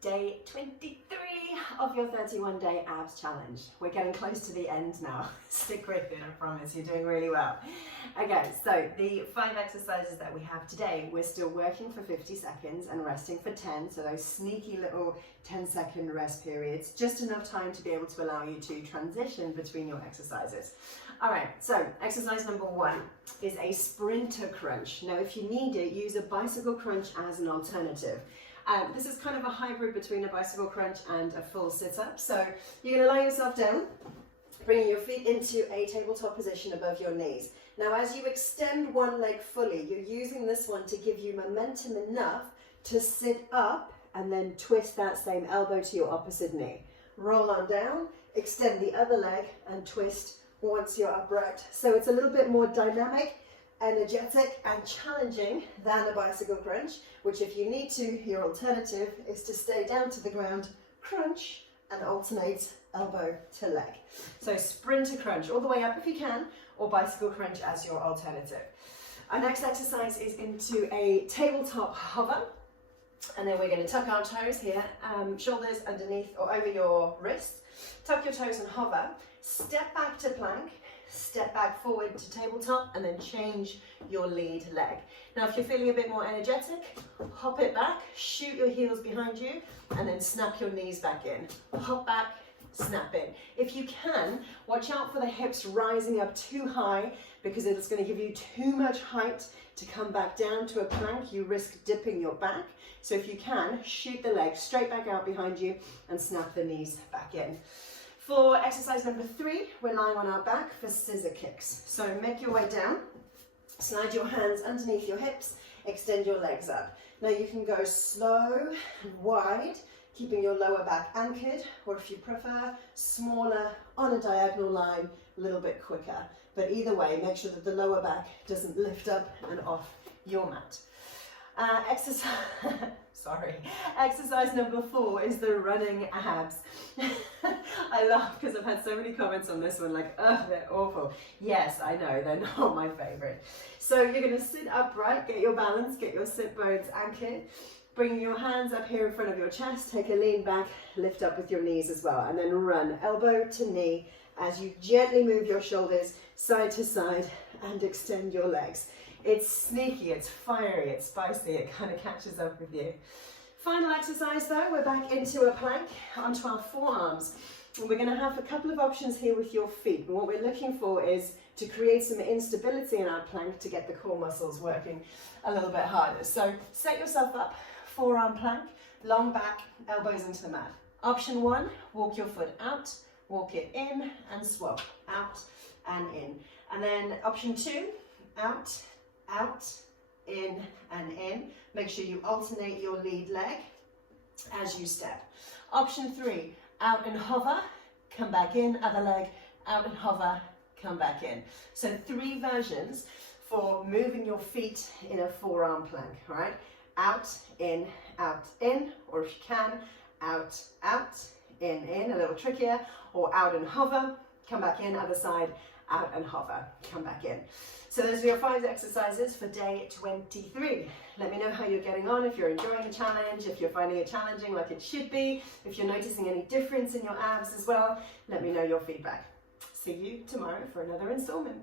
Day 23 of your 31-day abs challenge. We're getting close to the end now. Stick with it, I promise, you're doing really well. Okay, so the 5 exercises that we have today, we're still working for 50 seconds and resting for 10, so those sneaky little 10-second rest periods, just enough time to be able to allow you to transition between your exercises. All right, so exercise number 1 is a sprinter crunch. Now, if you need it, use a bicycle crunch as an alternative. This is kind of a hybrid between a bicycle crunch and a full sit-up. So you're going to lie yourself down, bringing your feet into a tabletop position above your knees. Now, as you extend one leg fully, you're using this one to give you momentum enough to sit up and then twist that same elbow to your opposite knee. Roll on down, extend the other leg and twist once you're upright. So it's a little bit more dynamic, energetic and challenging than a bicycle crunch, which if you need to, your alternative is to stay down to the ground, crunch and alternate elbow to leg. So sprinter crunch all the way up if you can, or bicycle crunch as your alternative. Our next exercise is into a tabletop hover, and then we're going to tuck our toes here, shoulders underneath or over your wrists, tuck your toes and hover, step back to plank, step back forward to tabletop, and then change your lead leg. Now, if you're feeling a bit more energetic, hop it back, shoot your heels behind you, and then snap your knees back in. Hop back, snap in. If you can, watch out for the hips rising up too high, because it's going to give you too much height to come back down to a plank. You risk dipping your back. So if you can, shoot the legs straight back out behind you and snap the knees back in. For exercise number 3, we're lying on our back for scissor kicks. So make your way down, slide your hands underneath your hips, extend your legs up. Now you can go slow and wide, keeping your lower back anchored, or if you prefer, smaller on a diagonal line, a little bit quicker. But either way, make sure that the lower back doesn't lift up and off your mat. Exercise number 4 is the running abs. I laugh because I've had so many comments on this one, like, oh, they're awful. Yes, I know, they're not my favorite. So you're going to sit upright, get your balance, get your sit bones anchored, bringing your hands up here in front of your chest, take a lean back, lift up with your knees as well, and then run elbow to knee as you gently move your shoulders side to side and extend your legs. It's sneaky, it's fiery, it's spicy, it kind of catches up with you. Final exercise though, we're back into a plank onto our forearms. And we're going to have a couple of options here with your feet. And what we're looking for is to create some instability in our plank to get the core muscles working a little bit harder. So set yourself up, forearm plank, long back, elbows into the mat. Option 1, walk your foot out, walk it in and swap, out and in. And then option 2, out, out, in and in. Make sure you alternate your lead leg as you step. Option 3, out and hover, come back in, other leg, out and hover, come back in. So 3 versions for moving your feet in a forearm plank, all right? Out, in, or if you can, out, out, in, a little trickier, or out and hover, come back in, other side, out and hover, come back in. So those are your 5 exercises for day 23. Let me know how you're getting on, if you're enjoying the challenge, if you're finding it challenging like it should be, if you're noticing any difference in your abs as well. Let me know your feedback. See you tomorrow for another installment.